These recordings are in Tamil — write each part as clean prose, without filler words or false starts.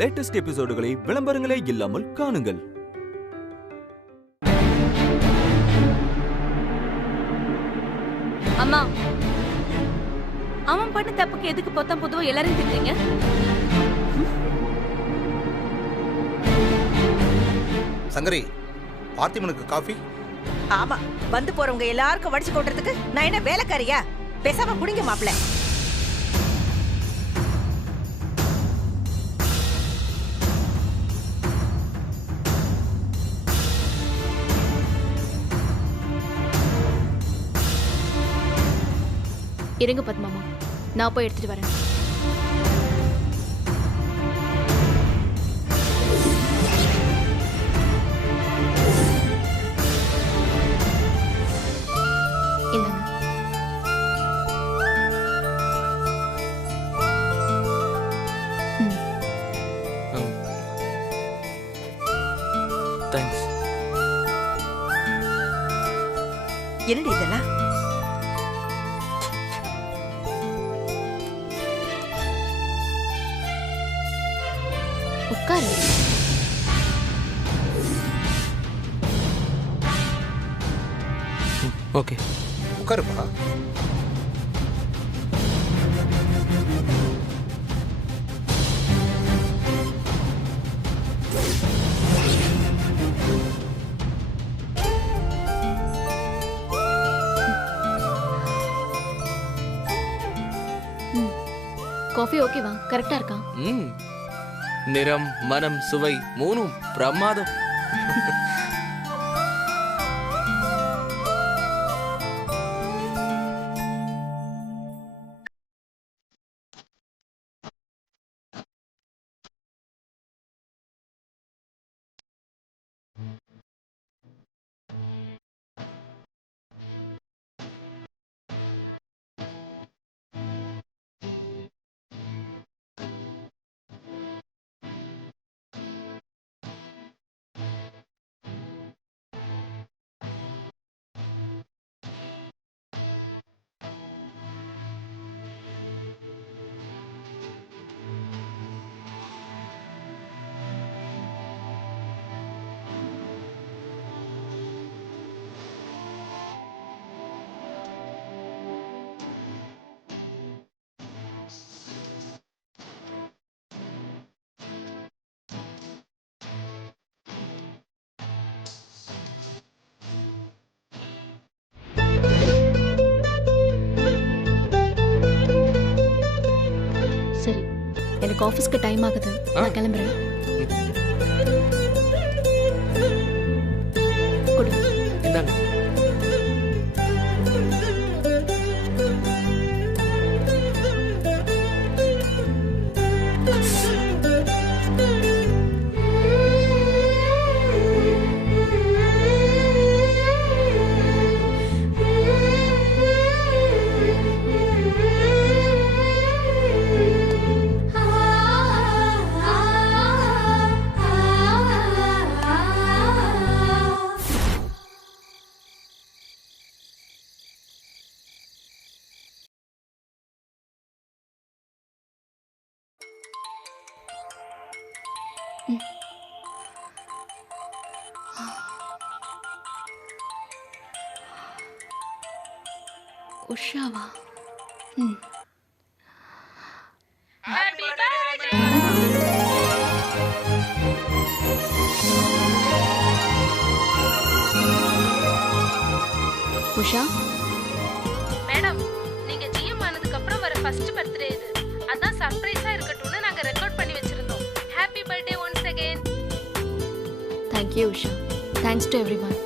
லேட்டஸ்ட் எபிசோடுகளை விளம்பரங்களே இல்லாமல் காணுங்கள். அம்மா, அவன் பண்ண தப்புக்கு எதுக்கு பொத்தம் பொதுவா எல்லாரும் திட்டுறீங்க? சங்கரி, பார்த்திமனுக்கு காஃபி? ஆமா, வந்து போறவங்க எல்லாருக்கும் வடிச்சு கொட்டுறதுக்கு நான் என்ன வேலைக்காரியா? பேசாம குடிங்க மாப்ள. இருங்க பத்மாமா, நான் போய் எடுத்துட்டு வரேன். தேங்க்ஸ். என்னடி இதெல்லாம்? உட்காரு. ஓகே, உட்காருப்பா. காஃபி ஓகேவா? கரெக்டா இருக்கா? நிறம், மனம், சுவை மூணும் பிரமாதம். சரி, எனக்கு ஆபீஸ்க்கு டைம் ஆகுது, நான் கிளம்புறேன். கொடு. இந்தாங்க. உஷாவா? உஷா மேடம், நீங்க ஜிஎம் ஆனதுக்கு அப்புறம் வர ஃபர்ஸ்ட் பர்த்டே இது. அதான் சர்ப்ரைஸா இருக்கட்டும்னு நாங்க ரெக்கார்ட் பண்ணி வச்சிருந்தோம். Happy birthday once again. Thank you Usha. Thanks to everyone.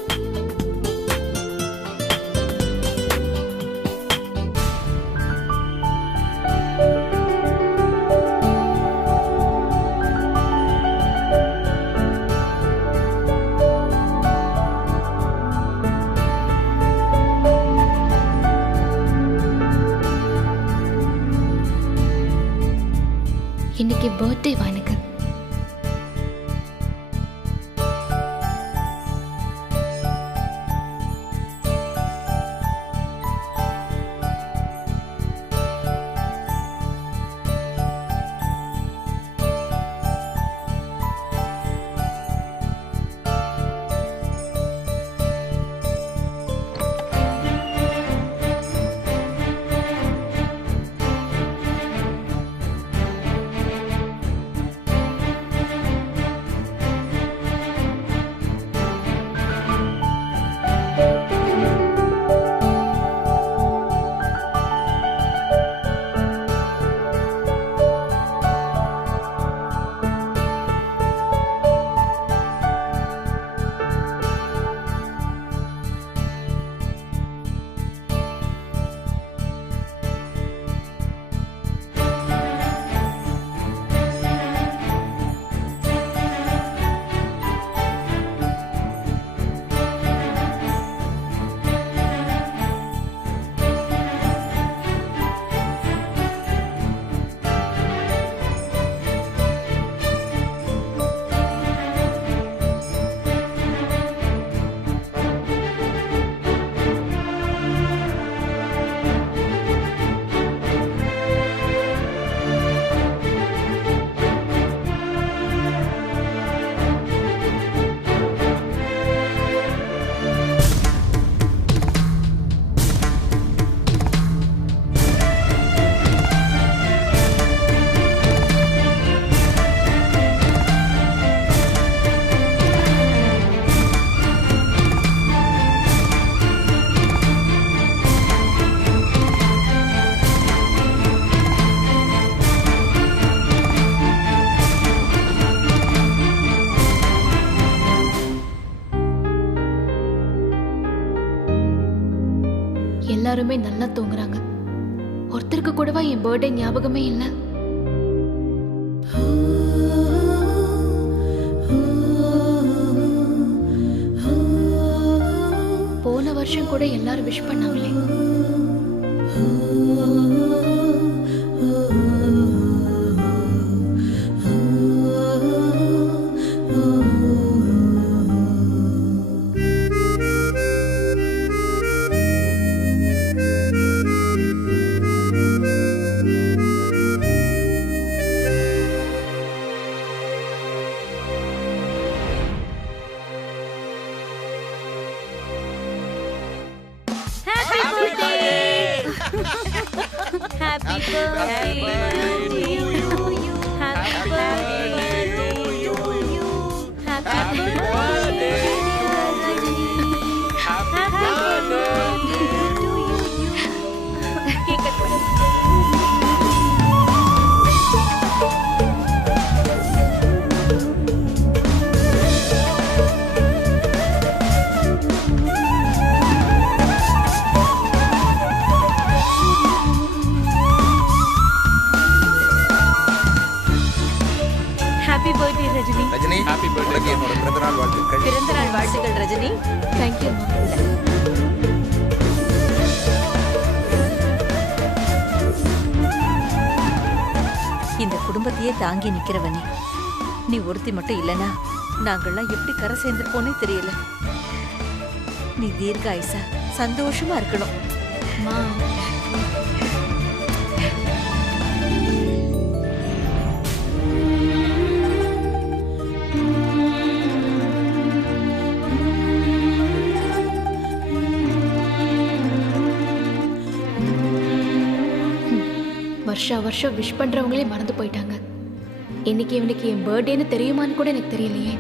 இன்னைக்கு பர்த்டே எனக்கு. எல்லாருமே நல்லா தூங்குறாங்க. ஒருத்தருக்கு கூடவா என் பர்த்டே ஞாபகமே இல்லை. போன வருஷம் கூட எல்லாரும் விஷ் பண்ணாங்களே. Rajini, Happy birthday. உனக்கு என்னோட பிறந்தநாள் வாழ்த்துக்கள். பிறந்தநாள் வாழ்த்துக்கள் ரஜினி. தேங்க்யூ. இந்த குடும்பத்தையே தாங்கி நிக்கிறவனே, நீ ஒருத்தி மட்டும் இல்லனா நாங்கள்லாம் எப்படி கரை சேர்ந்திருப்போனே தெரியல. நீ தீர்க்க ஆயுசா சந்தோஷமா இருக்கணும். அம்மா, வருஷம் விஷ் பண்றவங்களே மறந்து போயிட்டாங்க. இன்னைக்கு இவனுக்கு என் பர்த்டேன்னு தெரியுமான்னு கூட எனக்கு தெரியலையே.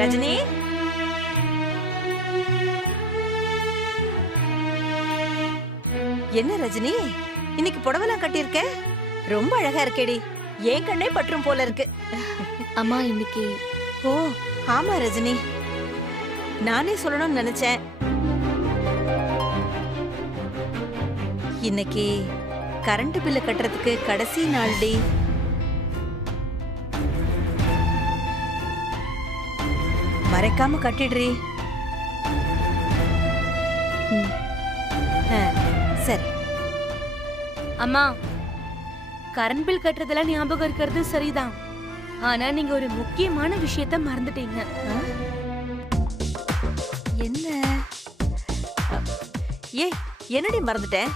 ரஜினி, என்ன ரஜினி இன்னைக்கு புடவெல்லாம் கட்டியிருக்க? ரொம்ப அழகா இருக்கேடி. ஏன் கண்ணே பற்றும் போல இருக்கு. அம்மா, இன்னைக்கு ஓ ஆமா ரஜினி, நானே சொல்லணும்னு நினைச்சேன். இன்னைக்கு கரண்ட் பில்லு கட்டுறதுக்கு கடைசி நாள் டி. மறைக்காம கட்டிடுறி. சரி. அம்மா, கரண்ட் பில் கட்டுறதெல்லாம் ஞாபகம் இருக்கிறது சரிதான். ஆனா நீங்க ஒரு முக்கியமான விஷயத்த மறந்துட்டீங்க. என்ன? என்னடி மறந்துட்டேன்?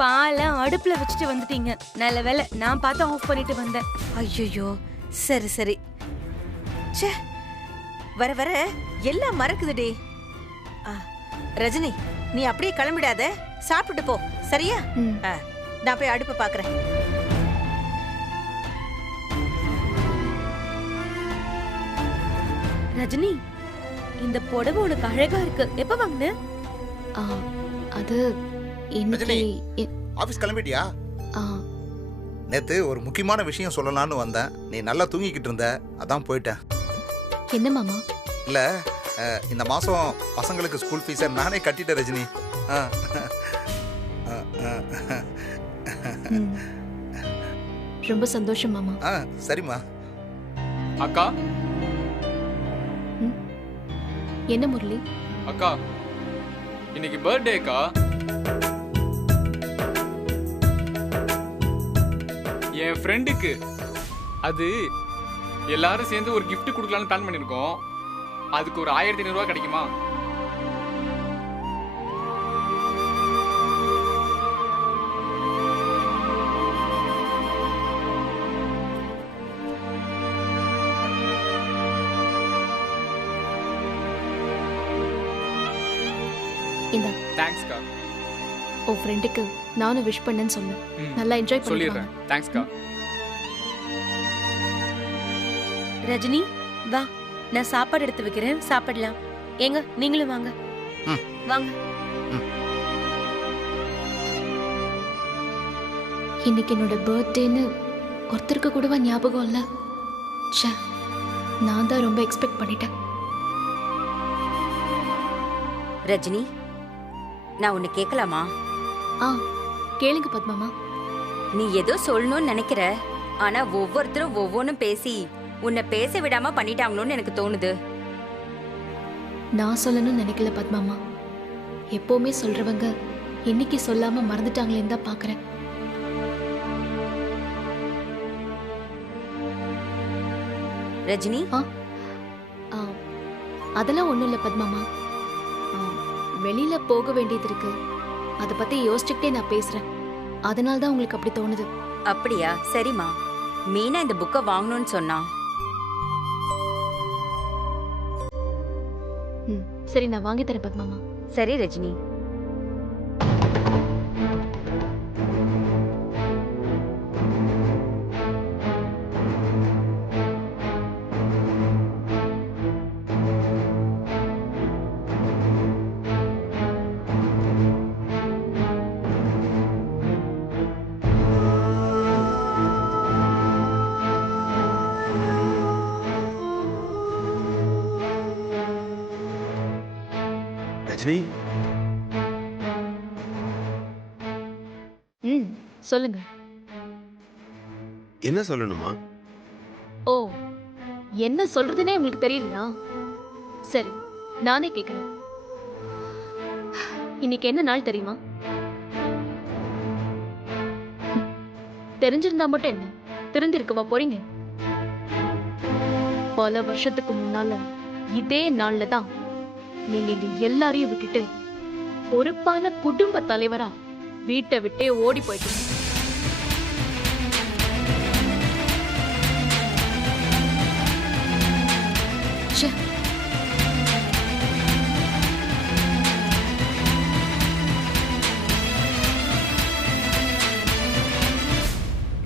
பாலை அடுப்புல வச்சுட்டு வந்துட்டீங்க. நல்ல வேளை நான் பார்த்து ஆஃப் பண்ணிட்டு வந்தேன். ஐயோ, சரி சரி. ச்சே, வர வர எல்லாம் மறக்குதுடி. ரஜினி, நீ அப்படியே கிளம்பிடாத, சாப்பிட்டு போ, சரியா? நான் போய் அடுப்பை பாக்குறேன். ரஜினி, இந்த புடவை உனக்கு அழகா இருக்கு. எப்ப வாங்குன? அது இன்னைக்கு ஆபீஸ் கிளம்பிட்டியா? நேத்து ஒரு முக்கியமான விஷயம் சொல்லலாம்னு வந்தேன். நீ நல்லா தூங்கிக்கிட்டு இருந்த, அதான் போயிட்டேன். என்ன மாமா? இல்ல, இந்த மாசம் பசங்களுக்கு ஸ்கூல் ஃபீஸை நானே கட்டிட்டேன் ரஜினி. ரொம்ப சந்தோஷம் மாமா. சரிம்மா. அக்கா, என்ன முரளி? அக்கா இன்னைக்கு பர்த்டேக்கா. என் ஃப்ரெண்டுக்கு அது எல்லாரும் சேர்ந்து ஒரு gift கொடுக்கலாம்னு பிளான் பண்ணியிருக்கோம். அதுக்கு ஒரு 1500 ரூபாய் கிடைக்குமா? இந்த தேங்க்ஸ்க்கா. உன் ஃப்ரெண்டுக்கு நானும் விஷ் பண்ணேன்னு சொன்னேன். நல்லா என்ஜாய் சொல்லிடுறேன். தேங்க்ஸ்க்கா. ரஜினி வா, நான் சாப்பாடு எடுத்து வைக்கிறேன், சாப்பிடலாம். ஏங்க நீங்களும் வாங்க. வாங்க. இன்னைக்கு என்னோட பர்த்டேன்னு ஒருத்தருக்கு கூடவா ஞாபகம் இல்லை? ச்சே, நான் தான் ரொம்ப எக்ஸ்பெக்ட் பண்ணிட்டேன். ரஜினி, நான் உன்னை கேட்கலாமா? கேளுங்க பத்மாமா. நீ ஏதோ சொல்லணும்னு நினைக்கிற, ஆனா ஒவ்வொருத்தரும் ஒவ்வொன்னும் பேசி உன்னை பேச விடாம பண்ணிட்டாங்களோன்னு எனக்கு தோணுது. நான் சொல்லணும்னு நினைக்கல பத்மாமா. எப்பவுமே சொல்றவங்க இன்னைக்கு சொல்லாம மறந்துட்டாங்களேன்னு தான் பாக்குறேன். ரஜினி, அதெல்லாம் ஒண்ணும் இல்ல பத்மாமா. வெளியில போக வேண்டியது இருக்கு, அத பத்தி யோசிச்சுக்கிட்டே நான் பேசுறேன். அதனால தான் உங்களுக்கு அப்படி தோணுது. அப்படியா? சரிம்மா. மீனா இந்த புக்கை வாங்கணும்னு சொன்னா. சரி, நான் வாங்கி தரேன் பத்மாமா. சரி ரஜினி. ரஜினி, சொல்லுங்க. என்ன சொல்லணுமா? ஓ, என்ன சொல்றதுனே உங்களுக்கு தெரியலையா? சரி, நானே கேக்குறேன். இன்னைக்கு என்ன நாள் தெரியுமா? தெரிஞ்சிருந்தா மட்டும் என்ன, தெரிஞ்சிருக்கவா போறீங்க? பல வருஷத்துக்கு முன்னால இதே நாள்ல தான் நீங்க இங்க எல்லாரையும் விட்டுட்டு பொறுப்பான குடும்ப தலைவரா வீட்டை விட்டே ஓடி போயிட்டீங்க.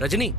ரஜினி,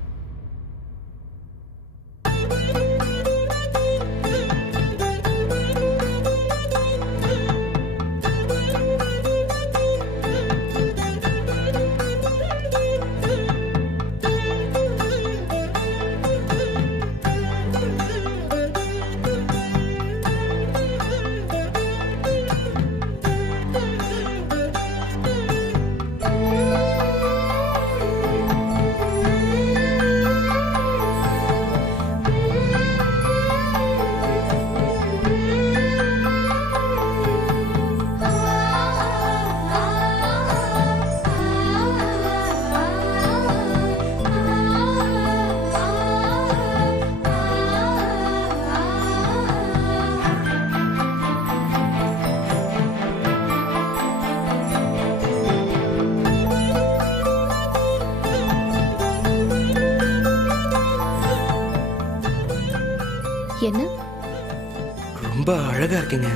என்ன ரொம்ப அழகா இருக்கீங்க.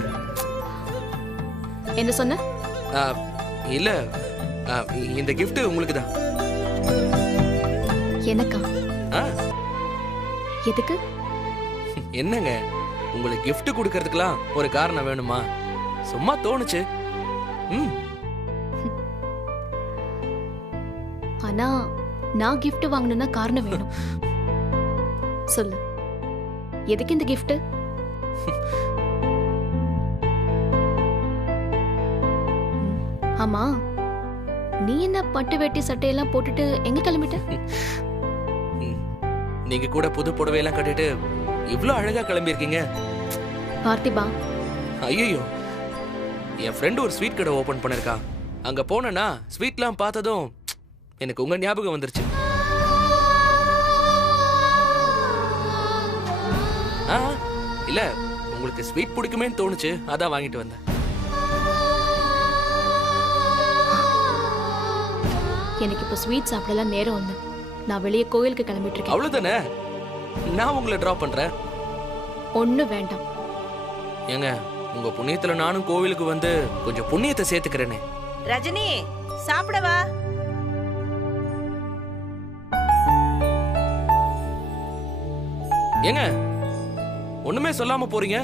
என்ன சொன்ன? இல்ல, இந்த gift உங்களுக்கு தான். எனக்கா? எதுக்கு? என்னங்க, உங்களுக்கு gift கொடுக்கறதுக்குலாம் ஒரு காரணம் வேணுமா? சும்மா தோணுச்சு. ஆனா நான் gift வாங்கணும்னா காரணம் வேணும். சொல்லு, எதுக்கு இந்த gift? ஆமா, நீ என்ன பட்டு வேட்டி சட்டையெல்லாம் போட்டுட்டு எங்க கிளம்பிட்ட? நீங்க கூட புது புடவையெல்லாம் கட்டிட்டு இவ்ளோ அழகா கிளம்பி இருக்கீங்க. பார்த்திபா, ஐயோ, என் ஃப்ரெண்ட் ஒரு ஸ்வீட் கடை ஓபன் பண்ணிருக்கா. அங்க போனேன்னா ஸ்வீட்லாம் பார்த்ததும் எனக்கு உங்க ஞாபகம் வந்துருச்சு. இல்ல உங்களுக்கு ஸ்வீட் பிடிக்குமேன்னு தோணுச்சு, அதான் வாங்கிட்டு வந்தேன். எனக்கு இப்ப ஸ்வீட் சாப்பிடலாம் நேரம் இல்லை. நான் வெளியே கோயிலுக்கு கிளம்பிட்டு இருக்கேன். அவ்வளவுதானே, நான் உங்களை டிராப் பண்றேன். ஒண்ணும் வேண்டாம். ஏங்க, உங்க புண்ணியத்துல நானும் கோவிலுக்கு வந்து கொஞ்சம் புண்ணியத்தை சேர்த்துக்கிறேனே. ரஜினி சாப்பிடவா? ஏங்க, ஒண்ணுமே சொல்லாம போறீங்க?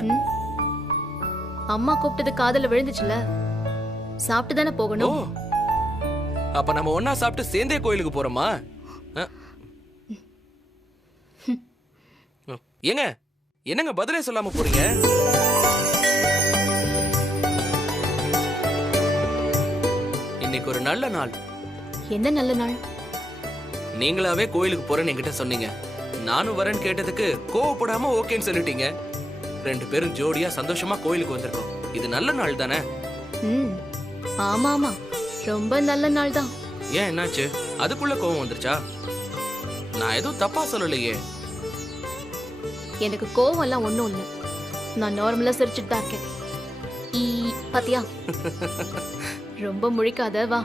அம்மா கூப்பிட்டது காதுல விழுந்துச்சுல, சாப்பிட்டு தானே ஓ, போகணும். அப்ப நம்ம ஒன்னா சாப்பிட்டு சேர்ந்தே கோயிலுக்கு போறோமா? ஏங்க, என்னங்க பதிலே சொல்லாம போறீங்க? இன்னைக்கு ஒரு நல்ல நாள். என்ன நல்ல நாள்? நீங்களாவே கோயிலுக்கு போறேன்னு என்கிட்ட சொன்னீங்க. நானும் வரேன்னு கேட்டதுக்கு கோவப்படாம ஓகேன்னு சொல்லிட்டீங்க. 2 பேரும் ஜோடியா சந்தோஷமா கோயிலுக்கு வந்திருக்கோம். இது நல்ல நாள் தானே? ஆமா ஆமா, ரொம்ப நல்ல நாள் தான். ஏன், என்னாச்சு? அதுக்குள்ள கோவம் வந்துருச்சா? நான் எதுவும் தப்பா சொல்லலையே. எனக்கு கோவம் எல்லாம் ஒண்ணும் இல்லை. நான் நார்மலா சிரிச்சுட்டு தான் இருக்கேன். பாத்தியா? ரொம்ப முழிக்காத, வா.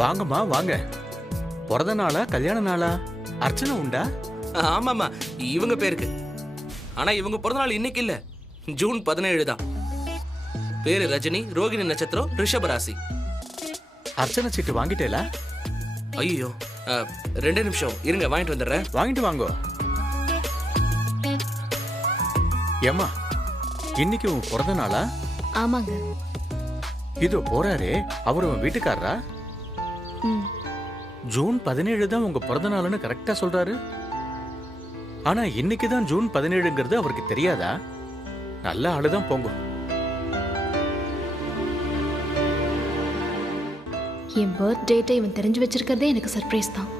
வாங்கம்மா வாங்க. பிறந்த நாளா கல்யாண நாளா? அர்ச்சனை உண்டா? ஆமாமா, இவங்க பேருக்கு. ஆனா இவங்க பிறந்த நாள் இன்னைக்கு இல்ல, ஜூன் 17 தான். பேரு ரஜினி, ரோகிணி நட்சத்திரம், ரிஷபராசி. அர்ச்சனை சீட்டு வாங்கிட்டேல? ஐயோ, 2 நிமிஷம் இருங்க, வாங்கிட்டு வந்துடுறேன். வாங்கிட்டு வாங்கோ. ஏம்மா, இன்னைக்கு உன் பிறந்த நாளா? ஆமாங்க. இதோ போறாரே, அவர் உன் வீட்டுக்காரரா? ஜூன் 17 தான் உங்க பிறந்த நாள்னு கரெக்டா சொல்றாரு. ஆனா இன்னைக்கு தான் ஜூன் 17ங்கிறது அவருக்கு தெரியாதா? நல்ல ஆளுதான் போங்க. என் பர்த் டேட்டை இவன் தெரிஞ்சு வச்சிருக்கிறதே எனக்கு சர்ப்ரைஸ் தான்.